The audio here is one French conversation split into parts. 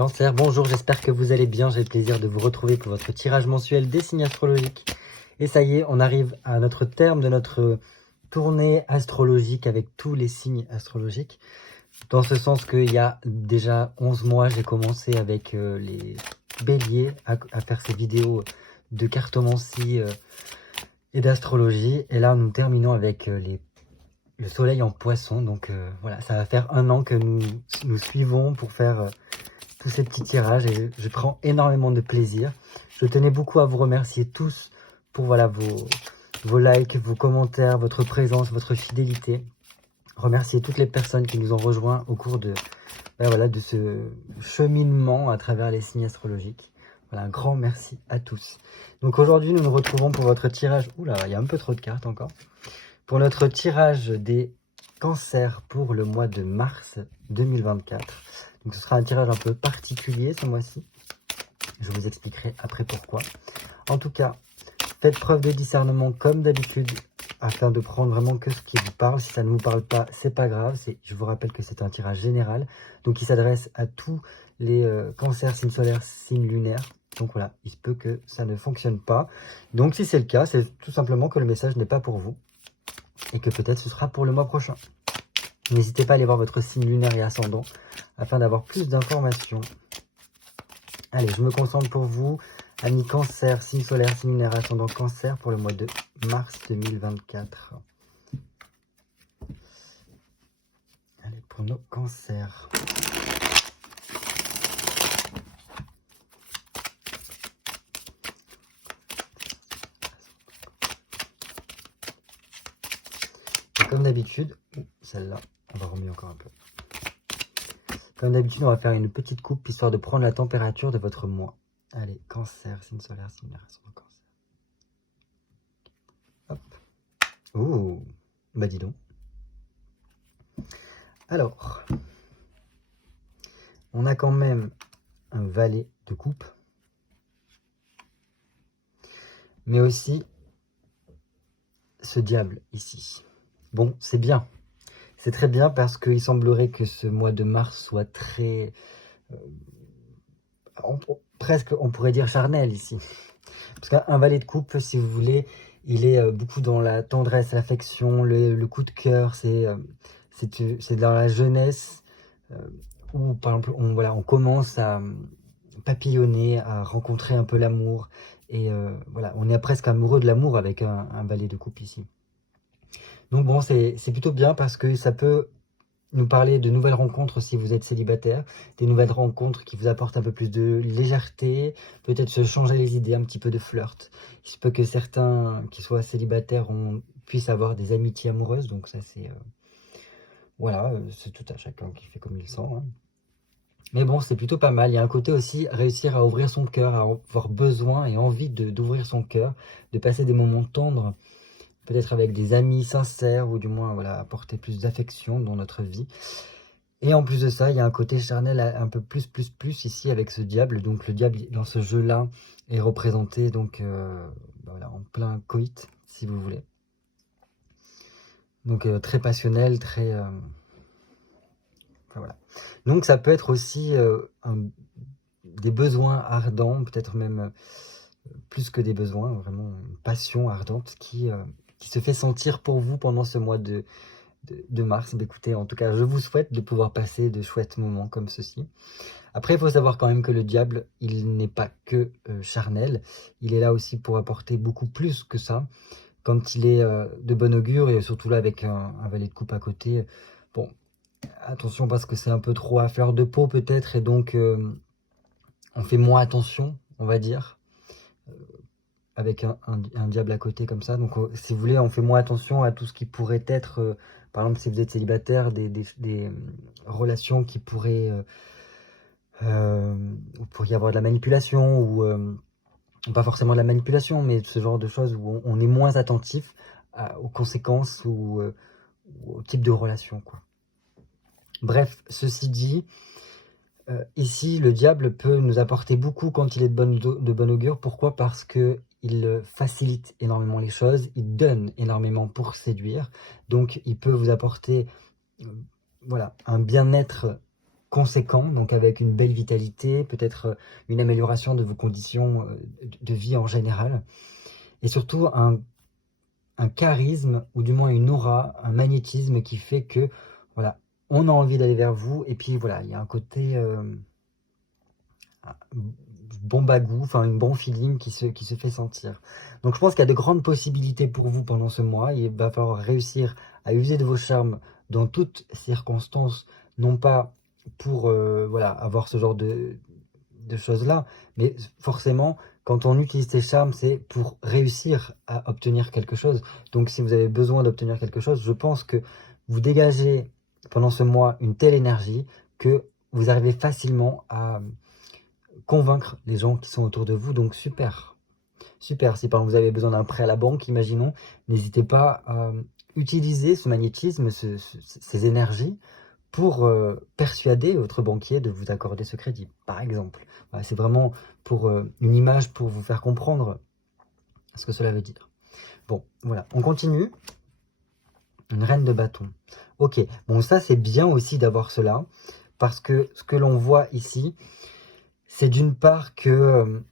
Cancer, bonjour, j'espère que vous allez bien. J'ai le plaisir de vous retrouver pour votre tirage mensuel des signes astrologiques. Et ça y est, on arrive à notre terme de notre tournée astrologique avec tous les signes astrologiques. Dans ce sens qu'il y a déjà 11 mois, j'ai commencé avec les béliers à faire ces vidéos de cartomancie et d'astrologie. Et là, nous terminons avec le soleil en poisson. Donc voilà, ça va faire 1 an que nous suivons pour faire tous ces petits tirages et je prends énormément de plaisir. Je tenais beaucoup à vous remercier tous pour voilà, vos likes, vos commentaires, votre présence, votre fidélité. Remercier toutes les personnes qui nous ont rejoints au cours de, voilà, de ce cheminement à travers les signes astrologiques. Voilà, un grand merci à tous. Donc aujourd'hui, nous nous retrouvons pour votre tirage. Oula, il y a un peu trop de cartes encore. Pour notre tirage des cancers pour le mois de mars 2024. Donc ce sera un tirage un peu particulier ce mois-ci. Je vous expliquerai après pourquoi. En tout cas, faites preuve de discernement comme d'habitude afin de prendre vraiment que ce qui vous parle. Si ça ne vous parle pas, c'est pas grave. Je vous rappelle que c'est un tirage général. Donc il s'adresse à tous les cancers, signes solaires, signes lunaires. Donc voilà, il se peut que ça ne fonctionne pas. Donc si c'est le cas, c'est tout simplement que le message n'est pas pour vous. Et que peut-être ce sera pour le mois prochain. N'hésitez pas à aller voir votre signe lunaire et ascendant afin d'avoir plus d'informations. Allez, je me concentre pour vous, amis cancer, signe solaire, signe lunaire, ascendant cancer pour le mois de mars 2024. Allez, pour nos cancers. Et comme d'habitude, celle-là, on va remuer encore un peu. Comme d'habitude, on va faire une petite coupe histoire de prendre la température de votre mois. Allez, cancer, signe solaire, signe lunaire, ascendant cancer. Hop. Ouh, bah dis donc. Alors, on a quand même un valet de coupe. Mais aussi ce diable ici. Bon, c'est bien. C'est très bien parce qu'il semblerait que ce mois de mars soit très... presque, on pourrait dire charnel ici. Parce qu'un valet de coupe, si vous voulez, il est beaucoup dans la tendresse, l'affection, le coup de cœur. C'est dans la jeunesse où, par exemple, on commence à papillonner, à rencontrer un peu l'amour. Et voilà, on est presque amoureux de l'amour avec un valet de coupe ici. Donc bon, c'est plutôt bien parce que ça peut nous parler de nouvelles rencontres si vous êtes célibataire, des nouvelles rencontres qui vous apportent un peu plus de légèreté, peut-être se changer les idées, un petit peu de flirt. Il se peut que certains qui soient célibataires puissent avoir des amitiés amoureuses, donc ça c'est... voilà, c'est tout à chacun qui fait comme il sent. Hein. Mais bon, c'est plutôt pas mal. Il y a un côté aussi, réussir à ouvrir son cœur, à avoir besoin et envie d'ouvrir son cœur, de passer des moments tendres, peut-être avec des amis sincères, ou du moins voilà, apporter plus d'affection dans notre vie. Et en plus de ça, il y a un côté charnel un peu plus ici avec ce diable. Donc le diable dans ce jeu-là est représenté donc voilà, en plein coït, si vous voulez. Donc très passionnel, très... enfin, voilà. Donc ça peut être aussi des besoins ardents, peut-être même plus que des besoins, vraiment une passion ardente qui se fait sentir pour vous pendant ce mois de mars. Bah, écoutez, en tout cas, je vous souhaite de pouvoir passer de chouettes moments comme ceci. Après, il faut savoir quand même que le diable, il n'est pas que charnel. Il est là aussi pour apporter beaucoup plus que ça. Quand il est de bon augure, et surtout là avec un valet de coupe à côté, bon, attention parce que c'est un peu trop à fleur de peau peut-être, et donc on fait moins attention, on va dire. Avec un diable à côté comme ça. Donc si vous voulez, on fait moins attention à tout ce qui pourrait être, par exemple si vous êtes célibataire, des relations qui pourraient, où pourrait y avoir de la manipulation, ou pas forcément de la manipulation, mais ce genre de choses où on est moins attentif aux conséquences ou au type de relation, quoi. Bref, ceci dit, ici, le diable peut nous apporter beaucoup quand il est de bonne augure. Pourquoi? Parce que il facilite énormément les choses, il donne énormément pour séduire. Donc, il peut vous apporter voilà, un bien-être conséquent, donc avec une belle vitalité, peut-être une amélioration de vos conditions de vie en général, et surtout un charisme, ou du moins une aura, un magnétisme qui fait que, voilà, on a envie d'aller vers vous, et puis voilà, il y a un côté bon bagou, enfin un bon feeling qui se fait sentir. Donc je pense qu'il y a de grandes possibilités pour vous pendant ce mois. Il va falloir réussir à user de vos charmes dans toutes circonstances, non pas pour voilà, avoir ce genre de choses-là, mais forcément, quand on utilise ces charmes, c'est pour réussir à obtenir quelque chose. Donc si vous avez besoin d'obtenir quelque chose, je pense que vous dégagez pendant ce mois une telle énergie que vous arrivez facilement à convaincre les gens qui sont autour de vous. Donc super, super. Si par exemple vous avez besoin d'un prêt à la banque, imaginons, n'hésitez pas à utiliser ce magnétisme, ces énergies pour persuader votre banquier de vous accorder ce crédit, par exemple. Voilà, c'est vraiment pour une image pour vous faire comprendre ce que cela veut dire. Bon, voilà, on continue. Une reine de bâton. Ok, bon ça c'est bien aussi d'avoir cela, parce que ce que l'on voit ici, c'est d'une part que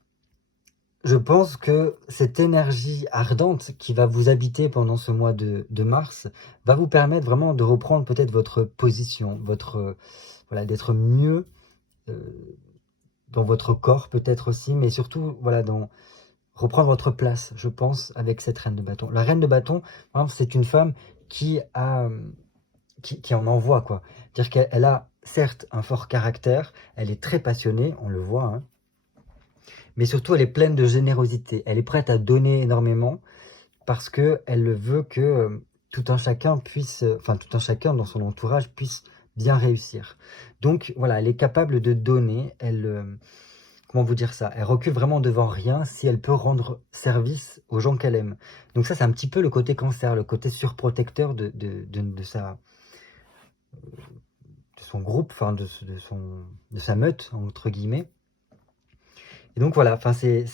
je pense que cette énergie ardente qui va vous habiter pendant ce mois de mars va vous permettre vraiment de reprendre peut-être votre position, voilà, d'être mieux dans votre corps peut-être aussi, mais surtout voilà, reprendre votre place, je pense, avec cette reine de bâton. La reine de bâton, c'est une femme qui en envoie, quoi. C'est-à-dire qu'elle a certes un fort caractère, elle est très passionnée, on le voit, hein, mais surtout elle est pleine de générosité. Elle est prête à donner énormément parce qu'elle veut que tout un chacun dans son entourage puisse bien réussir. Donc voilà, elle est capable de donner, comment vous dire ça, elle recule vraiment devant rien si elle peut rendre service aux gens qu'elle aime. Donc ça c'est un petit peu le côté cancer, le côté surprotecteur de son groupe, enfin de sa meute, entre guillemets. Et donc voilà, enfin c'est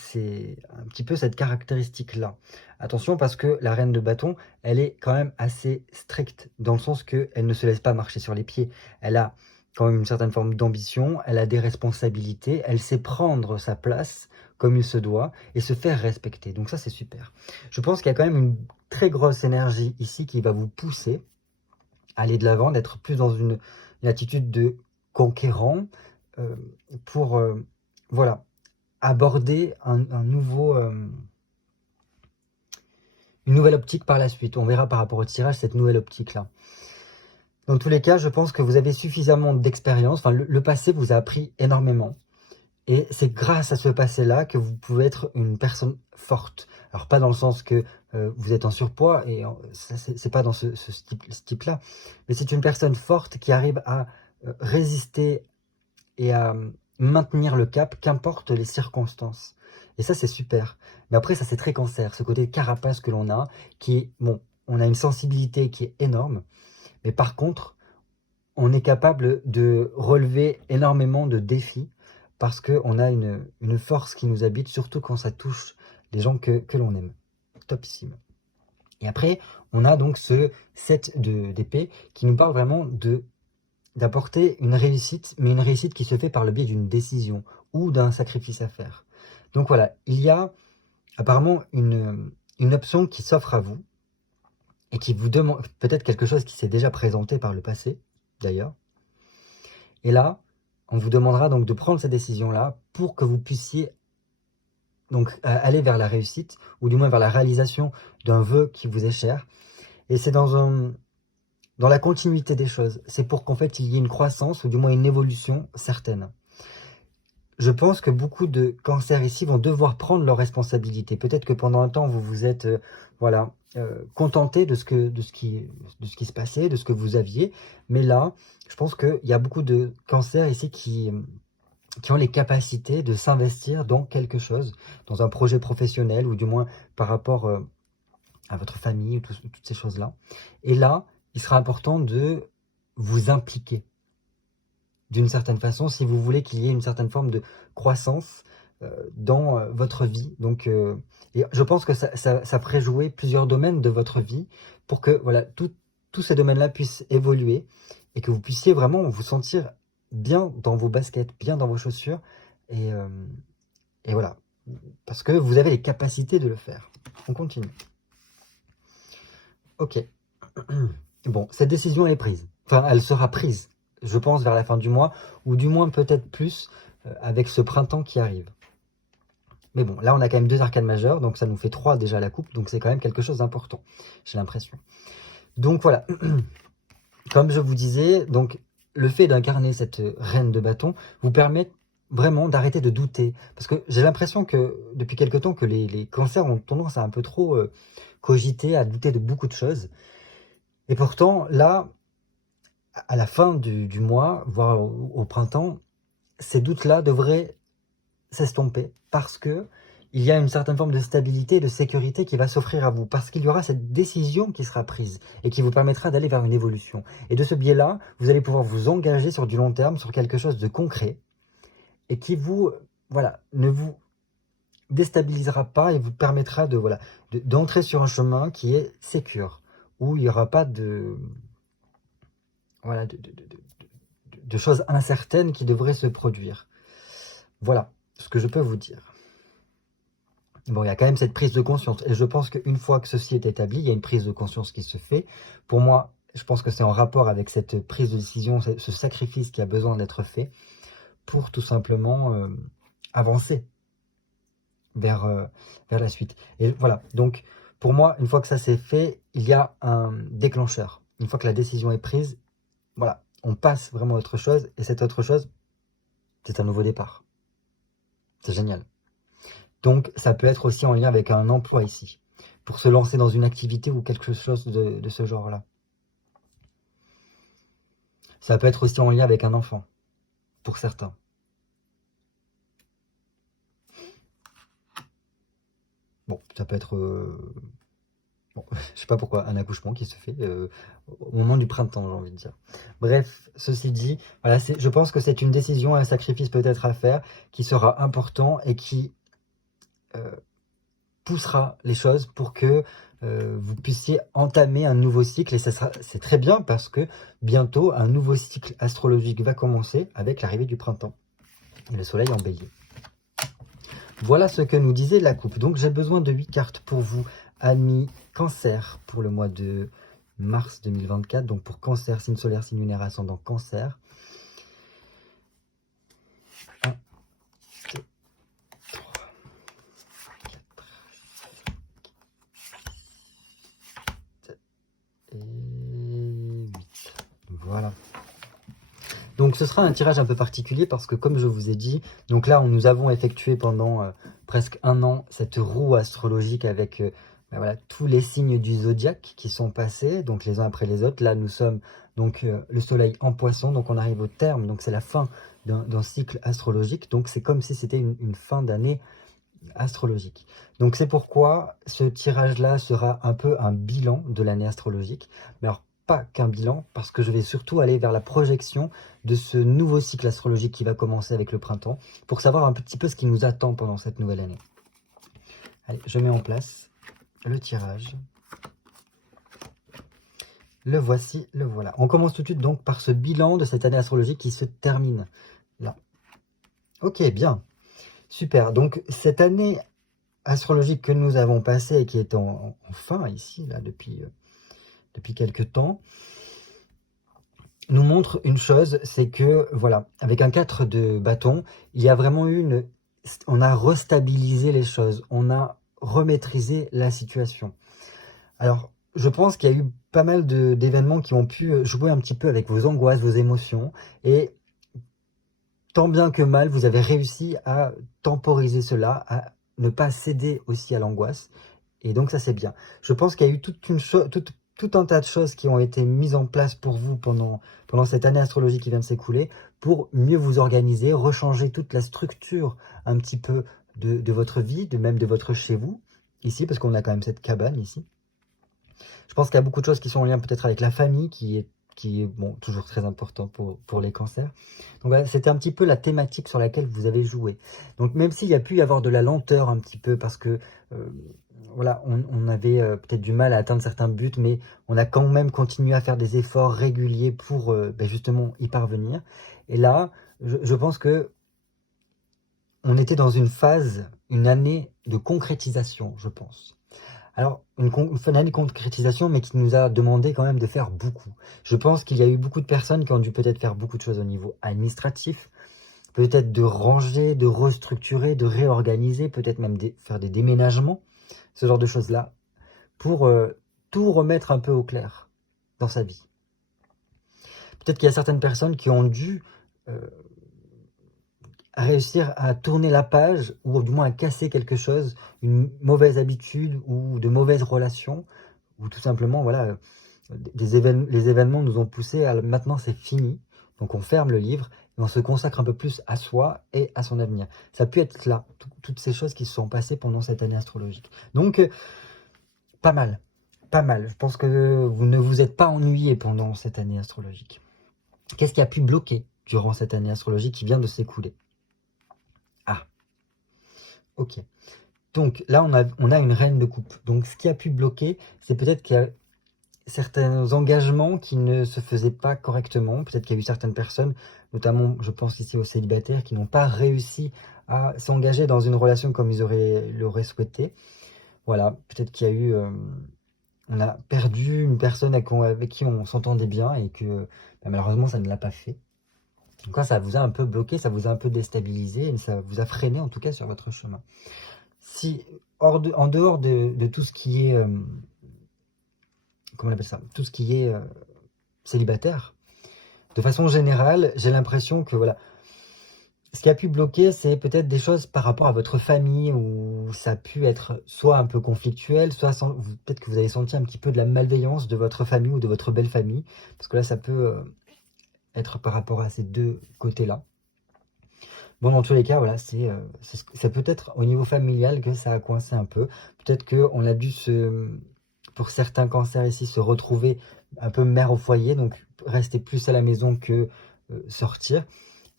un petit peu cette caractéristique-là. Attention parce que la reine de bâton, elle est quand même assez stricte, dans le sens qu'elle ne se laisse pas marcher sur les pieds. Elle a quand même une certaine forme d'ambition, elle a des responsabilités, elle sait prendre sa place comme il se doit et se faire respecter. Donc ça c'est super. Je pense qu'il y a quand même une très grosse énergie ici qui va vous pousser à aller de l'avant, d'être plus dans une attitude de conquérant pour voilà, aborder une nouvelle optique par la suite. On verra par rapport au tirage cette nouvelle optique-là. Dans tous les cas, je pense que vous avez suffisamment d'expérience. Enfin, le passé vous a appris énormément. Et c'est grâce à ce passé-là que vous pouvez être une personne forte. Alors, pas dans le sens que vous êtes en surpoids, et c'est pas dans ce type-là. Mais c'est une personne forte qui arrive à résister et à maintenir le cap, qu'importe les circonstances. Et ça, c'est super. Mais après, ça, c'est très cancer, ce côté carapace que l'on a, qui est, bon, on a une sensibilité qui est énorme, mais par contre, on est capable de relever énormément de défis, parce qu'on a une force qui nous habite, surtout quand ça touche les gens que l'on aime. Topissime. Et après, on a donc ce 7 d'épée qui nous parle vraiment d'apporter une réussite, mais une réussite qui se fait par le biais d'une décision ou d'un sacrifice à faire. Donc voilà, il y a apparemment une option qui s'offre à vous et qui vous demande peut-être quelque chose qui s'est déjà présenté par le passé, d'ailleurs. Et là, on vous demandera donc de prendre cette décision-là pour que vous puissiez donc aller vers la réussite, ou du moins vers la réalisation d'un vœu qui vous est cher. Et c'est dans la continuité des choses. C'est pour qu'en fait il y ait une croissance, ou du moins une évolution certaine. Je pense que beaucoup de cancers ici vont devoir prendre leurs responsabilités. Peut-être que pendant un temps, vous vous êtes contenté de ce qui se passait, de ce que vous aviez. Mais là, je pense qu'il y a beaucoup de cancers ici qui ont les capacités de s'investir dans quelque chose, dans un projet professionnel, ou du moins par rapport à votre famille, ou toutes ces choses-là. Et là, il sera important de vous impliquer d'une certaine façon, si vous voulez qu'il y ait une certaine forme de croissance dans votre vie. Donc, et je pense que ça ferait jouer plusieurs domaines de votre vie pour que voilà, tous ces domaines-là puissent évoluer et que vous puissiez vraiment vous sentir bien dans vos baskets, bien dans vos chaussures. Et, et voilà, parce que vous avez les capacités de le faire. On continue. Ok. Bon, cette décision elle est prise. Enfin, elle sera prise, je pense, vers la fin du mois, ou du moins peut-être plus avec ce printemps qui arrive. Mais bon, là on a quand même 2 arcanes majeures, donc ça nous fait 3 déjà à la coupe, donc c'est quand même quelque chose d'important, j'ai l'impression. Donc voilà, comme je vous disais, donc le fait d'incarner cette reine de bâton vous permet vraiment d'arrêter de douter. Parce que j'ai l'impression que depuis quelque temps que les cancers ont tendance à un peu trop cogiter, à douter de beaucoup de choses. Et pourtant, là, à la fin du mois, voire au printemps, ces doutes-là devraient s'estomper parce que il y a une certaine forme de stabilité et de sécurité qui va s'offrir à vous, parce qu'il y aura cette décision qui sera prise et qui vous permettra d'aller vers une évolution. Et de ce biais-là, vous allez pouvoir vous engager sur du long terme, sur quelque chose de concret, et qui vous, voilà, ne vous déstabilisera pas et vous permettra de, voilà, d'entrer sur un chemin qui est sécure, où il n'y aura pas de, voilà, de choses incertaines qui devraient se produire. Voilà ce que je peux vous dire. Bon, il y a quand même cette prise de conscience. Et je pense qu'une fois que ceci est établi, il y a une prise de conscience qui se fait. Pour moi, je pense que c'est en rapport avec cette prise de décision, ce sacrifice qui a besoin d'être fait pour tout simplement avancer vers, vers la suite. Et voilà, donc pour moi, une fois que ça c'est fait, il y a un déclencheur. Une fois que la décision est prise, voilà, on passe vraiment à autre chose. Et cette autre chose, c'est un nouveau départ. C'est génial. Donc, ça peut être aussi en lien avec un emploi ici, pour se lancer dans une activité ou quelque chose de ce genre-là. Ça peut être aussi en lien avec un enfant, pour certains. Bon, ça peut être, bon, je sais pas pourquoi, un accouchement qui se fait au moment du printemps, j'ai envie de dire. Bref, ceci dit, voilà, je pense que c'est une décision, un sacrifice peut-être à faire, qui sera important et qui poussera les choses pour que vous puissiez entamer un nouveau cycle. Et c'est très bien parce que bientôt, un nouveau cycle astrologique va commencer avec l'arrivée du printemps. Et le soleil en bélier. Voilà ce que nous disait la coupe. Donc j'ai besoin de 8 cartes pour vous, amis Cancer, pour le mois de mars 2024. Donc pour Cancer, signe solaire, signe lunaire, ascendant Cancer. 1, 2, 3, 4, 7 et 8. Voilà. Donc ce sera un tirage un peu particulier parce que comme je vous ai dit, donc là nous avons effectué pendant presque 1 an cette roue astrologique avec ben voilà, tous les signes du zodiaque qui sont passés, donc les uns après les autres. Là nous sommes donc le soleil en poisson, donc on arrive au terme, donc c'est la fin d'un cycle astrologique, donc c'est comme si c'était une fin d'année astrologique. Donc c'est pourquoi ce tirage-là sera un peu un bilan de l'année astrologique, mais alors pas qu'un bilan, parce que je vais surtout aller vers la projection de ce nouveau cycle astrologique qui va commencer avec le printemps, pour savoir un petit peu ce qui nous attend pendant cette nouvelle année. Allez, je mets en place le tirage. Le voici, le voilà. On commence tout de suite donc par ce bilan de cette année astrologique qui se termine là. Ok, bien. Super. Donc cette année astrologique que nous avons passée et qui est en fin ici, là, depuis quelques temps, nous montre une chose, c'est que, voilà, avec un 4 de bâton, il y a vraiment eu on a restabilisé les choses, on a remaîtrisé la situation. Alors, je pense qu'il y a eu pas mal d'événements qui ont pu jouer un petit peu avec vos angoisses, vos émotions, et tant bien que mal, vous avez réussi à temporiser cela, à ne pas céder aussi à l'angoisse, et donc ça c'est bien. Je pense qu'il y a eu tout un tas de choses qui ont été mises en place pour vous pendant cette année astrologique qui vient de s'écouler, pour mieux vous organiser, rechanger toute la structure un petit peu de votre vie, même de votre chez vous, ici, parce qu'on a quand même cette cabane ici. Je pense qu'il y a beaucoup de choses qui sont en lien peut-être avec la famille, qui est bon, toujours très important pour les cancers. Donc voilà, c'était un petit peu la thématique sur laquelle vous avez joué. Donc même s'il y a pu y avoir de la lenteur un petit peu, parce que voilà, on avait peut-être du mal à atteindre certains buts, mais on a quand même continué à faire des efforts réguliers pour justement y parvenir. Et là, je pense que on était dans une phase, une année de concrétisation, je pense. Alors, une année de concrétisation, mais qui nous a demandé quand même de faire beaucoup. Je pense qu'il y a eu beaucoup de personnes qui ont dû peut-être faire beaucoup de choses au niveau administratif, peut-être de ranger, de restructurer, de réorganiser, peut-être même faire des déménagements, ce genre de choses-là, pour tout remettre un peu au clair dans sa vie. Peut-être qu'il y a certaines personnes qui ont dû réussir à tourner la page, ou du moins à casser quelque chose, une mauvaise habitude, ou de mauvaises relations, ou tout simplement, voilà, les événements nous ont poussé à maintenant c'est fini, donc on ferme le livre, et on se consacre un peu plus à soi et à son avenir. Ça a pu être là, toutes ces choses qui se sont passées pendant cette année astrologique. Donc, pas mal, pas mal. Je pense que vous ne vous êtes pas ennuyé pendant cette année astrologique. Qu'est-ce qui a pu bloquer durant cette année astrologique qui vient de s'écouler? Ah, ok. Donc là, on a une reine de coupe. Donc ce qui a pu bloquer, c'est peut-être qu'il y a certains engagements qui ne se faisaient pas correctement. Peut-être qu'il y a eu certaines personnes, notamment, je pense ici aux célibataires, qui n'ont pas réussi à s'engager dans une relation comme ils l'auraient souhaité. Voilà, peut-être qu'il y a eu... on a perdu une personne avec qui on s'entendait bien et que malheureusement, ça ne l'a pas fait. Donc ça vous a un peu bloqué, ça vous a un peu déstabilisé, et ça vous a freiné en tout cas sur votre chemin. Si, en dehors de tout ce qui est... comment on appelle ça? Tout ce qui est célibataire, de façon générale, j'ai l'impression que voilà, ce qui a pu bloquer, c'est peut-être des choses par rapport à votre famille, où ça a pu être soit un peu conflictuel, soit peut-être que vous avez senti un petit peu de la malveillance de votre famille ou de votre belle famille, parce que là, ça peut être par rapport à ces deux côtés-là. Bon, dans tous les cas, voilà, c'est peut-être au niveau familial que ça a coincé un peu. Peut-être qu'on a dû pour certains cancers ici, se retrouver un peu mère au foyer, donc rester plus à la maison que sortir.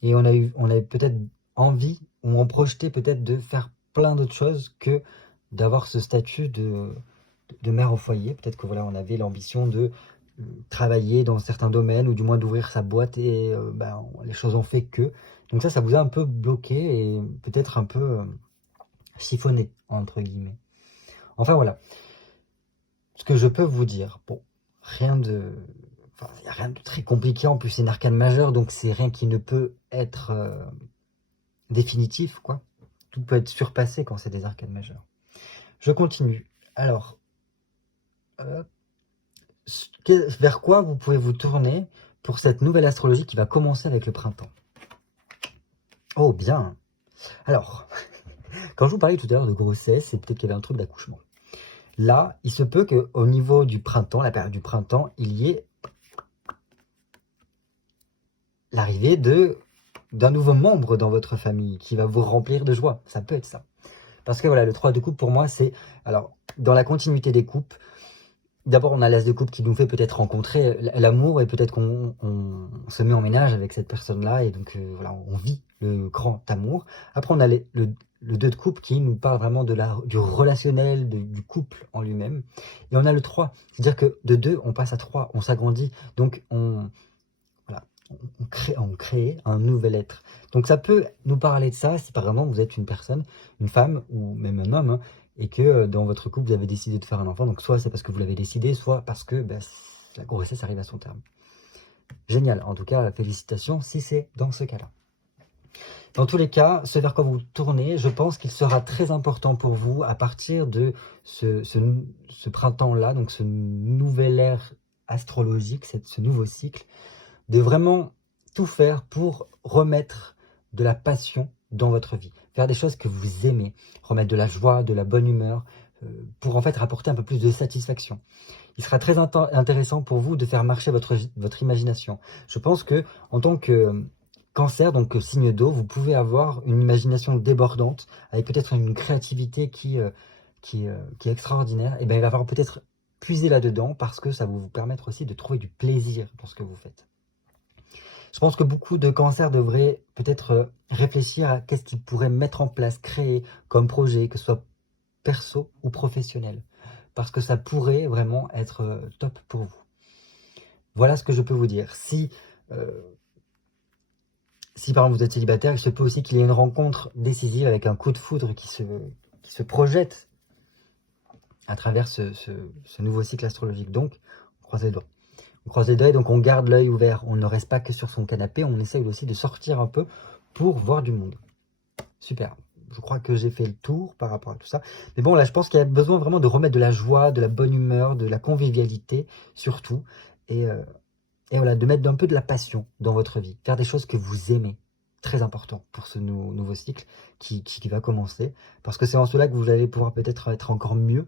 Et on avait peut-être envie, ou on projetait peut-être de faire plein d'autres choses que d'avoir ce statut de mère au foyer. Peut-être que voilà, on avait l'ambition de travailler dans certains domaines, ou du moins d'ouvrir sa boîte, et les choses ont fait que. Donc ça vous a un peu bloqué, et peut-être un peu chiffonné, entre guillemets. Enfin voilà, ce que je peux vous dire, bon, rien de... Enfin, il n'y a rien de très compliqué, en plus c'est une arcane majeure, donc c'est rien qui ne peut être définitif, quoi. Tout peut être surpassé quand c'est des arcanes majeures. Je continue. Alors, vers quoi vous pouvez vous tourner pour cette nouvelle astrologie qui va commencer avec le printemps? Oh, bien. Alors, quand je vous parlais tout à l'heure de grossesse, c'est peut-être qu'il y avait un truc d'accouchement. Là, il se peut qu'au niveau du printemps, la période du printemps, il y ait l'arrivée d'un nouveau membre dans votre famille qui va vous remplir de joie. Ça peut être ça. Parce que voilà, le 3 de coupe pour moi, c'est... Alors, dans la continuité des coupes, d'abord on a l'as de coupe qui nous fait peut-être rencontrer l'amour, et peut-être qu'on se met en ménage avec cette personne-là, et donc voilà, on vit le grand amour. Après on a le 2 de coupe qui nous parle vraiment du relationnel, du couple en lui-même. Et on a le 3, c'est-à-dire que de 2 on passe à 3, on s'agrandit, donc on crée un nouvel être. Donc ça peut nous parler de ça si par exemple vous êtes une personne, une femme ou même un homme, hein, et que dans votre couple vous avez décidé de faire un enfant. Donc soit c'est parce que vous l'avez décidé, soit parce que la grossesse arrive à son terme. Génial, en tout cas félicitations si c'est dans ce cas-là. Dans tous les cas, ce vers quoi vous tournez, je pense qu'il sera très important pour vous à partir de ce printemps-là, donc ce nouvel ère astrologique, ce nouveau cycle, de vraiment tout faire pour remettre de la passion dans votre vie. Faire des choses que vous aimez, remettre de la joie, de la bonne humeur, pour en fait rapporter un peu plus de satisfaction. Il sera très intéressant pour vous de faire marcher votre imagination. Je pense que en tant que cancer, donc signe d'eau, vous pouvez avoir une imagination débordante, avec peut-être une créativité qui est extraordinaire. Et bien il va falloir peut-être puiser là-dedans, parce que ça va vous permettre aussi de trouver du plaisir dans ce que vous faites. Je pense que beaucoup de cancers devraient peut-être réfléchir à qu'est-ce qu'ils pourraient mettre en place, créer comme projet, que ce soit perso ou professionnel. Parce que ça pourrait vraiment être top pour vous. Voilà ce que je peux vous dire. Si si par exemple vous êtes célibataire, il se peut aussi qu'il y ait une rencontre décisive avec un coup de foudre qui se projette à travers ce nouveau cycle astrologique. Donc, on croise les doigts. On croise les doigts et donc on garde l'œil ouvert. On ne reste pas que sur son canapé, on essaye aussi de sortir un peu pour voir du monde. Super. Je crois que j'ai fait le tour par rapport à tout ça. Mais bon, là, je pense qu'il y a besoin vraiment de remettre de la joie, de la bonne humeur, de la convivialité, surtout. Et voilà, de mettre un peu de la passion dans votre vie. Faire des choses que vous aimez. Très important pour ce nouveau cycle qui va commencer. Parce que c'est en cela que vous allez pouvoir peut-être être encore mieux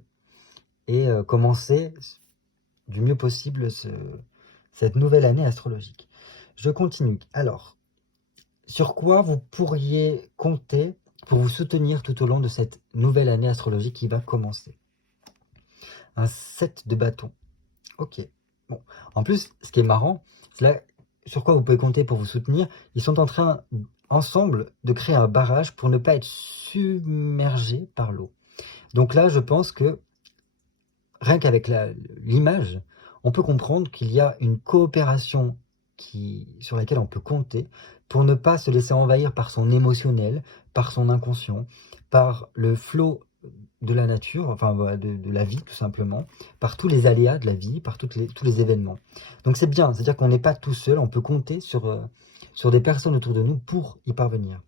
et commencer du mieux possible cette nouvelle année astrologique. Je continue. Alors, sur quoi vous pourriez compter pour vous soutenir tout au long de cette nouvelle année astrologique qui va commencer? Un 7 de bâton. Ok. Bon. En plus, ce qui est marrant, c'est là sur quoi vous pouvez compter pour vous soutenir. Ils sont en train, ensemble, de créer un barrage pour ne pas être submergés par l'eau. Donc là, je pense que, rien qu'avec l'image, on peut comprendre qu'il y a une coopération sur laquelle on peut compter pour ne pas se laisser envahir par son émotionnel, par son inconscient, par le flot de la nature, enfin voilà, de la vie tout simplement, par tous les aléas de la vie, par tous les événements. Donc c'est bien, c'est-à-dire qu'on n'est pas tout seul, on peut compter sur des personnes autour de nous pour y parvenir.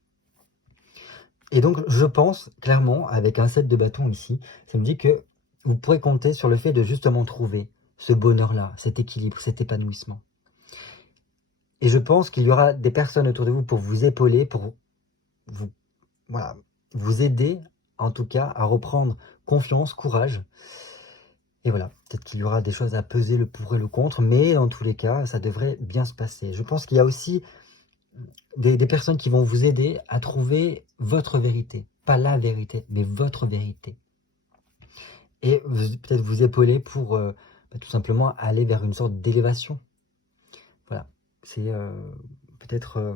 Et donc je pense clairement, avec un 7 de bâton ici, ça me dit que vous pourrez compter sur le fait de justement trouver ce bonheur-là, cet équilibre, cet épanouissement. Et je pense qu'il y aura des personnes autour de vous pour vous épauler, pour vous, voilà, vous aider en tout cas à reprendre confiance, courage. Et voilà, peut-être qu'il y aura des choses à peser le pour et le contre, mais dans tous les cas, ça devrait bien se passer. Je pense qu'il y a aussi des personnes qui vont vous aider à trouver votre vérité. Pas la vérité, mais votre vérité. Et peut-être vous épauler pour tout simplement aller vers une sorte d'élévation. Voilà, c'est peut-être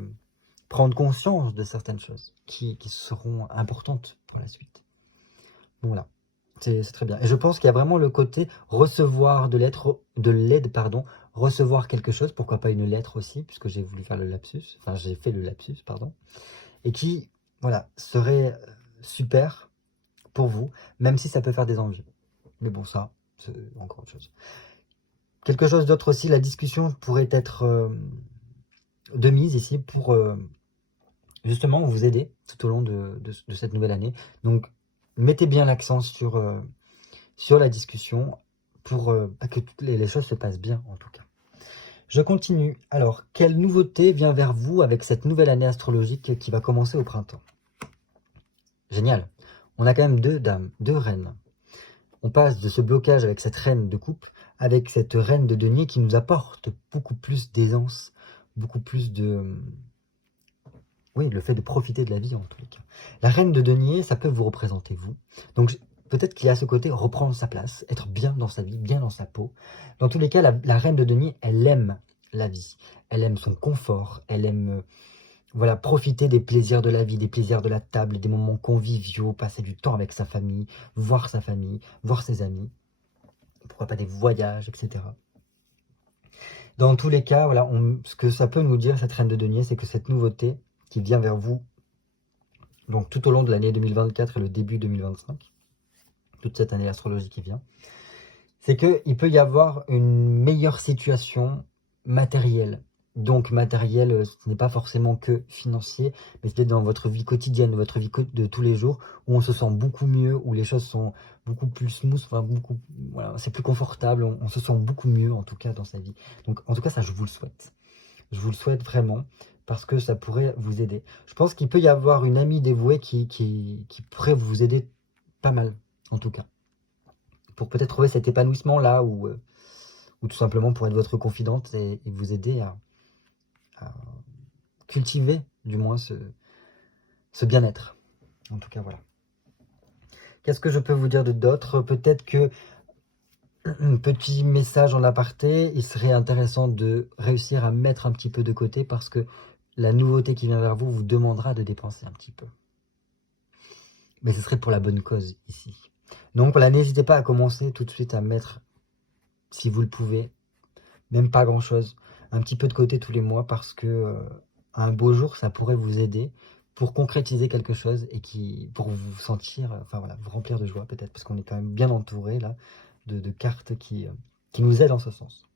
prendre conscience de certaines choses qui seront importantes pour la suite. Donc voilà, c'est très bien. Et je pense qu'il y a vraiment le côté recevoir de l'aide, recevoir quelque chose, pourquoi pas une lettre aussi, puisque j'ai voulu faire le lapsus, enfin j'ai fait le lapsus, pardon, et qui, voilà, serait super pour vous, même si ça peut faire des envies. Mais bon, ça, c'est encore autre chose. Quelque chose d'autre aussi, la discussion pourrait être de mise ici pour justement vous aider tout au long de cette nouvelle année. Donc, mettez bien l'accent sur la discussion pour que toutes les choses se passent bien en tout cas. Je continue. Alors, quelle nouveauté vient vers vous avec cette nouvelle année astrologique qui va commencer au printemps? Génial. On a quand même 2 dames, 2 reines. On passe de ce blocage avec cette reine de coupe, avec cette reine de denier qui nous apporte beaucoup plus d'aisance, beaucoup plus de... Oui, le fait de profiter de la vie en tous les cas. La reine de denier, ça peut vous représenter vous. Donc peut-être qu'il y a ce côté reprendre sa place, être bien dans sa vie, bien dans sa peau. Dans tous les cas, la reine de denier, elle aime la vie. Elle aime son confort, elle aime voilà, profiter des plaisirs de la vie, des plaisirs de la table, des moments conviviaux, passer du temps avec sa famille, voir ses amis, pourquoi pas des voyages, etc. Dans tous les cas, voilà, ce que ça peut nous dire, cette reine de denier, c'est que cette nouveauté qui vient vers vous, donc tout au long de l'année 2024 et le début 2025, toute cette année astrologique qui vient, c'est qu'il peut y avoir une meilleure situation matérielle. Donc matériel, ce n'est pas forcément que financier, mais c'est dans votre vie quotidienne, votre vie de tous les jours, où on se sent beaucoup mieux, où les choses sont beaucoup plus smooth, enfin voilà, c'est plus confortable, on se sent beaucoup mieux en tout cas dans sa vie. Donc en tout cas ça je vous le souhaite. Je vous le souhaite vraiment, parce que ça pourrait vous aider. Je pense qu'il peut y avoir une amie dévouée qui pourrait vous aider pas mal, en tout cas. Pour peut-être trouver cet épanouissement-là, ou tout simplement pour être votre confidente et vous aider à cultiver, du moins, ce bien-être. En tout cas, voilà. Qu'est-ce que je peux vous dire d'autre? Peut-être que, petit message en aparté, il serait intéressant de réussir à mettre un petit peu de côté, parce que la nouveauté qui vient vers vous demandera de dépenser un petit peu. Mais ce serait pour la bonne cause ici. Donc voilà, n'hésitez pas à commencer tout de suite à mettre, si vous le pouvez, même pas grand chose, un petit peu de côté tous les mois, parce que un beau jour, ça pourrait vous aider pour concrétiser quelque chose et pour vous sentir, enfin voilà, vous remplir de joie peut-être, parce qu'on est quand même bien entouré là de cartes qui nous aident en ce sens.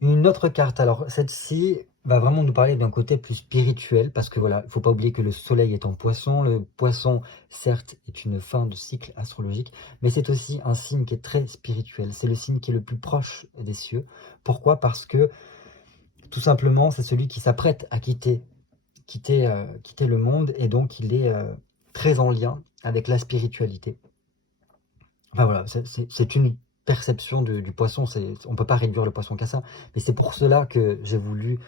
Une autre carte, alors celle-ci va vraiment nous parler d'un côté plus spirituel, parce que voilà, il ne faut pas oublier que le soleil est en poisson. Le poisson, certes, est une fin de cycle astrologique, mais c'est aussi un signe qui est très spirituel. C'est le signe qui est le plus proche des cieux. Pourquoi? Parce que, tout simplement, c'est celui qui s'apprête à quitter le monde, et donc il est très en lien avec la spiritualité. Enfin voilà, c'est une perception du poisson, on ne peut pas réduire le poisson qu'à ça, mais c'est pour cela que j'ai voulu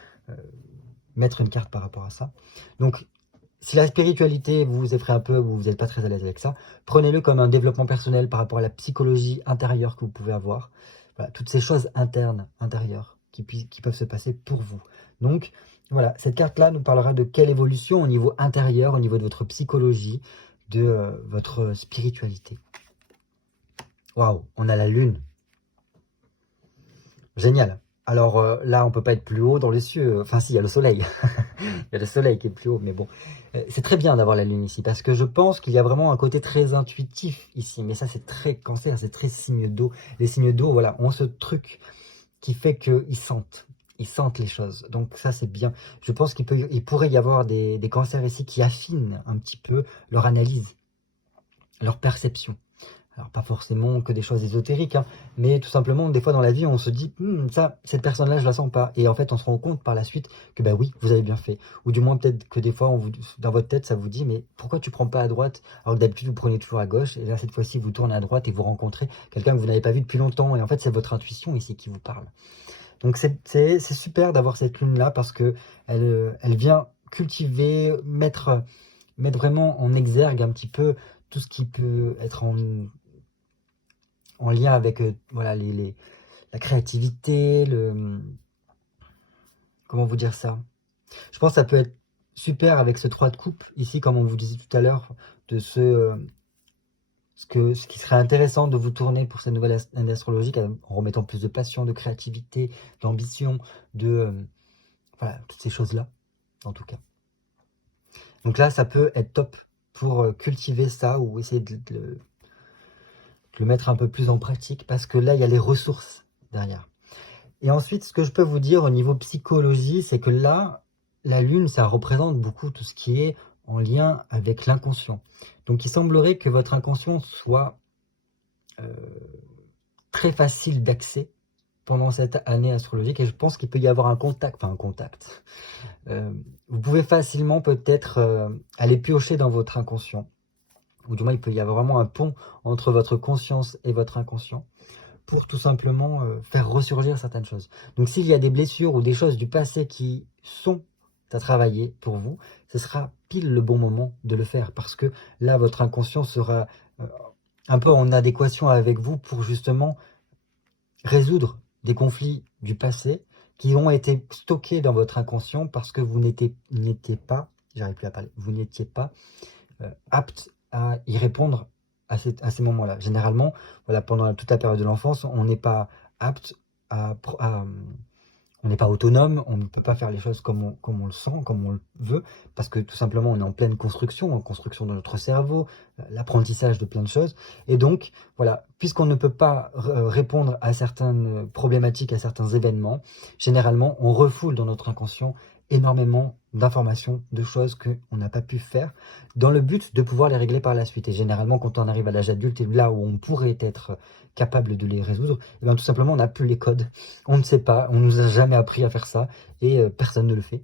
mettre une carte par rapport à ça. Donc, si la spiritualité vous effraie un peu, ou vous n'êtes pas très à l'aise avec ça, prenez-le comme un développement personnel par rapport à la psychologie intérieure que vous pouvez avoir. Voilà, toutes ces choses internes, intérieures, qui peuvent se passer pour vous. Donc, voilà, cette carte-là nous parlera de quelle évolution au niveau intérieur, au niveau de votre psychologie, de votre spiritualité. Waouh, on a la lune. Génial. Alors là, on peut pas être plus haut dans les cieux. Enfin si, il y a le soleil. Il y a le soleil qui est plus haut, mais bon. C'est très bien d'avoir la lune ici, parce que je pense qu'il y a vraiment un côté très intuitif ici. Mais ça, c'est très cancer, c'est très signe d'eau. Les signes d'eau, voilà, ont ce truc qui fait qu'ils sentent. Ils sentent les choses. Donc ça, c'est bien. Je pense il pourrait y avoir des cancers ici qui affinent un petit peu leur analyse, leur perception. Alors pas forcément que des choses ésotériques, hein, mais tout simplement, des fois dans la vie, on se dit ça, cette personne-là, je la sens pas. Et en fait, on se rend compte par la suite que bah oui, vous avez bien fait. Ou du moins peut-être que des fois, dans votre tête, ça vous dit, mais pourquoi tu prends pas à droite alors que d'habitude, vous prenez toujours à gauche. Et là, cette fois-ci, vous tournez à droite et vous rencontrez quelqu'un que vous n'avez pas vu depuis longtemps. Et en fait, c'est votre intuition ici qui vous parle. Donc c'est super d'avoir cette lune-là, parce que elle vient cultiver, mettre vraiment en exergue un petit peu tout ce qui peut être en lien avec voilà, la créativité, comment vous dire ça? Je pense que ça peut être super avec ce 3 de coupe, ici, comme on vous disait tout à l'heure, de ce qui serait intéressant de vous tourner pour cette nouvelle année astrologique, en remettant plus de passion, de créativité, d'ambition, voilà, toutes ces choses-là, en tout cas. Donc là, ça peut être top pour cultiver ça, ou essayer de le mettre un peu plus en pratique, parce que là, il y a les ressources derrière. Et ensuite, ce que je peux vous dire au niveau psychologie, c'est que là, la lune, ça représente beaucoup tout ce qui est en lien avec l'inconscient. Donc il semblerait que votre inconscient soit très facile d'accès pendant cette année astrologique, et je pense qu'il peut y avoir un contact, vous pouvez facilement peut-être aller piocher dans votre inconscient, ou du moins il peut y avoir vraiment un pont entre votre conscience et votre inconscient, pour tout simplement faire ressurgir certaines choses. Donc s'il y a des blessures ou des choses du passé qui sont à travailler pour vous, ce sera pile le bon moment de le faire, parce que là, votre inconscient sera un peu en adéquation avec vous pour justement résoudre des conflits du passé qui ont été stockés dans votre inconscient parce que vous n'étiez pas, j'arrive plus à parler, vous n'étiez pas apte à y répondre à ces moments-là. Généralement, voilà, pendant toute la période de l'enfance, on n'est pas apte on n'est pas autonome, on ne peut pas faire les choses comme on le sent, comme on le veut, parce que tout simplement on est en pleine construction de notre cerveau, l'apprentissage de plein de choses. Et donc, voilà, puisqu'on ne peut pas répondre à certaines problématiques, à certains événements, généralement on refoule dans notre inconscient énormément d'informations, de choses qu'on n'a pas pu faire, dans le but de pouvoir les régler par la suite. Et généralement, quand on arrive à l'âge adulte, et là où on pourrait être capable de les résoudre, et bien tout simplement on n'a plus les codes. On ne sait pas, on nous a jamais appris à faire ça, et personne ne le fait.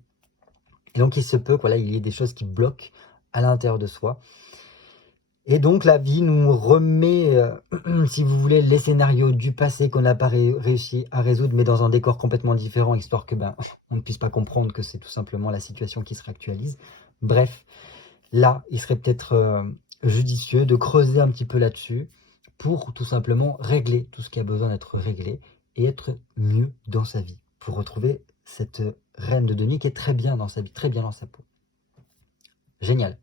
Et donc il se peut qu'il y ait des choses qui bloquent à l'intérieur de soi. Et donc la vie nous remet, si vous voulez, les scénarios du passé qu'on n'a pas réussi à résoudre, mais dans un décor complètement différent, histoire que on ne puisse pas comprendre que c'est tout simplement la situation qui se réactualise. Bref, là, il serait peut-être judicieux de creuser un petit peu là-dessus, pour tout simplement régler tout ce qui a besoin d'être réglé, et être mieux dans sa vie, pour retrouver cette reine de denier qui est très bien dans sa vie, très bien dans sa peau. Génial.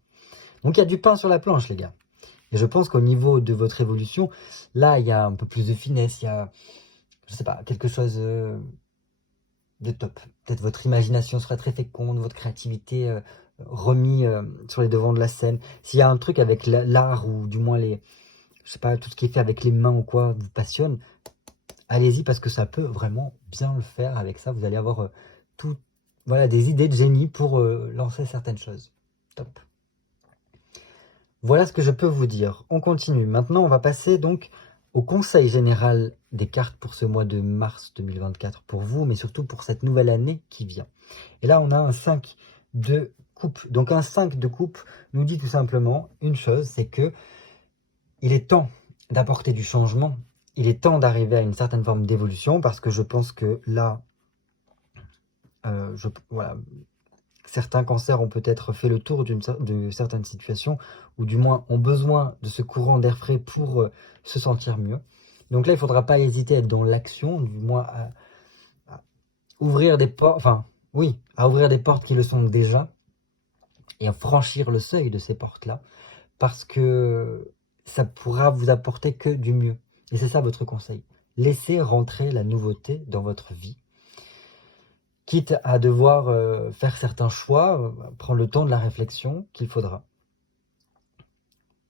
Donc il y a du pain sur la planche, les gars. Et je pense qu'au niveau de votre évolution, là, il y a un peu plus de finesse, il y a, je sais pas, quelque chose de top. Peut-être votre imagination sera très féconde, votre créativité remis sur les devants de la scène. S'il y a un truc avec l'art ou du moins je sais pas, tout ce qui est fait avec les mains ou quoi vous passionne, allez-y parce que ça peut vraiment bien le faire. Avec ça, vous allez avoir voilà, des idées de génie pour lancer certaines choses. Top. Voilà ce que je peux vous dire. On continue. Maintenant, on va passer donc au conseil général des cartes pour ce mois de mars 2024 pour vous, mais surtout pour cette nouvelle année qui vient. Et là, on a un 5 de coupe. Donc un 5 de coupe nous dit tout simplement une chose, c'est que il est temps d'apporter du changement. Il est temps d'arriver à une certaine forme d'évolution parce que je pense que là, voilà, certains cancers ont peut-être fait le tour de certaines situations, ou du moins ont besoin de ce courant d'air frais pour se sentir mieux. Donc là, il ne faudra pas hésiter à être dans l'action, du moins à ouvrir des portes, enfin, oui, à ouvrir des portes qui le sont déjà, et à franchir le seuil de ces portes-là, parce que ça pourra vous apporter que du mieux. Et c'est ça votre conseil. Laissez rentrer la nouveauté dans votre vie, quitte à devoir faire certains choix, prendre le temps de la réflexion qu'il faudra.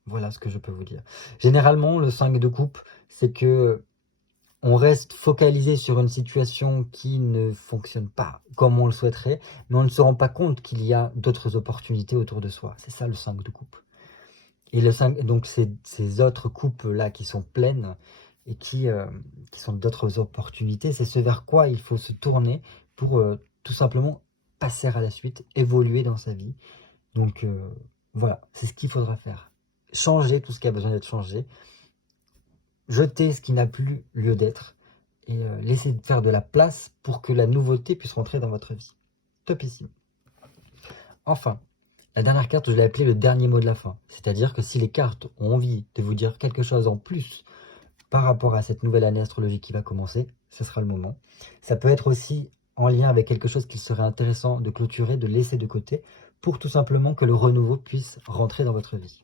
Voilà ce que je peux vous dire. Généralement, le 5 de coupe, c'est que on reste focalisé sur une situation qui ne fonctionne pas comme on le souhaiterait, mais on ne se rend pas compte qu'il y a d'autres opportunités autour de soi. C'est ça le 5 de coupe. Et le 5, donc ces autres coupes-là qui sont pleines et qui sont d'autres opportunités, c'est ce vers quoi il faut se tourner pour tout simplement passer à la suite, évoluer dans sa vie. Donc voilà, c'est ce qu'il faudra faire. Changer tout ce qui a besoin d'être changé, jeter ce qui n'a plus lieu d'être et laisser faire de la place pour que la nouveauté puisse rentrer dans votre vie. Topissime. Enfin, la dernière carte, je l'ai appelée le dernier mot de la fin. C'est-à-dire que si les cartes ont envie de vous dire quelque chose en plus par rapport à cette nouvelle année astrologique qui va commencer, ce sera le moment. Ça peut être aussi en lien avec quelque chose qu'il serait intéressant de clôturer, de laisser de côté, pour tout simplement que le renouveau puisse rentrer dans votre vie.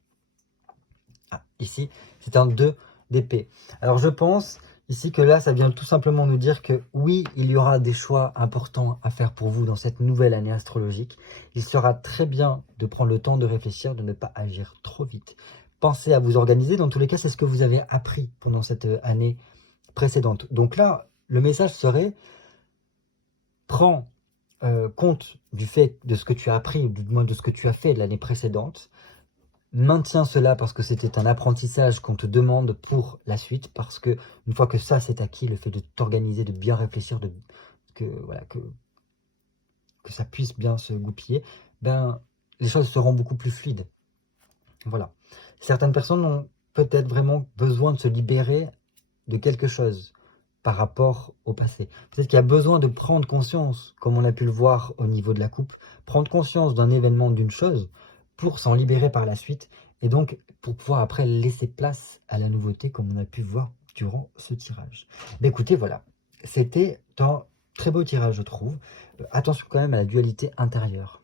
Ah, ici, c'est un 2 d'épée. Alors je pense ici que là, ça vient tout simplement nous dire que oui, il y aura des choix importants à faire pour vous dans cette nouvelle année astrologique. Il sera très bien de prendre le temps de réfléchir, de ne pas agir trop vite. Pensez à vous organiser. Dans tous les cas, c'est ce que vous avez appris pendant cette année précédente. Donc là, le message serait, prends compte du fait de ce que tu as appris, ou du moins de ce que tu as fait l'année précédente. Maintiens cela parce que c'était un apprentissage qu'on te demande pour la suite, parce que une fois que ça c'est acquis, le fait de t'organiser, de bien réfléchir, voilà, que ça puisse bien se goupiller, ben, les choses seront beaucoup plus fluides. Voilà. Certaines personnes ont peut-être vraiment besoin de se libérer de quelque chose par rapport au passé. Peut-être qu'il y a besoin de prendre conscience, comme on a pu le voir au niveau de la coupe, prendre conscience d'un événement, d'une chose, pour s'en libérer par la suite, et donc pour pouvoir après laisser place à la nouveauté, comme on a pu voir durant ce tirage. Mais écoutez, voilà, c'était un très beau tirage, je trouve. Attention quand même à la dualité intérieure,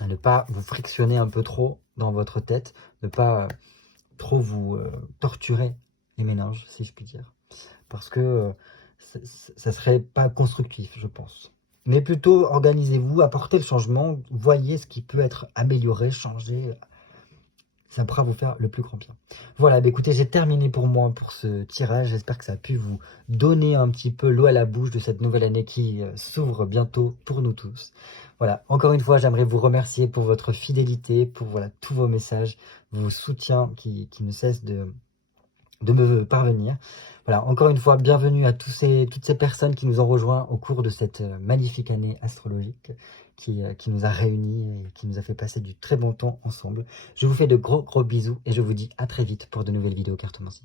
à ne pas vous frictionner un peu trop dans votre tête, ne pas trop vous torturer les méninges, si je puis dire, parce que ça serait pas constructif, je pense. Mais plutôt, organisez-vous, apportez le changement, voyez ce qui peut être amélioré, changé, ça pourra vous faire le plus grand bien. Voilà, bah écoutez, j'ai terminé pour moi pour ce tirage. J'espère que ça a pu vous donner un petit peu l'eau à la bouche de cette nouvelle année qui s'ouvre bientôt pour nous tous. Voilà, encore une fois, j'aimerais vous remercier pour votre fidélité, pour voilà, tous vos messages, vos soutiens qui ne cessent de me parvenir. Voilà, encore une fois, bienvenue à toutes ces personnes qui nous ont rejoints au cours de cette magnifique année astrologique qui nous a réunis et qui nous a fait passer du très bon temps ensemble. Je vous fais de gros bisous et je vous dis à très vite pour de nouvelles vidéos cartomancie.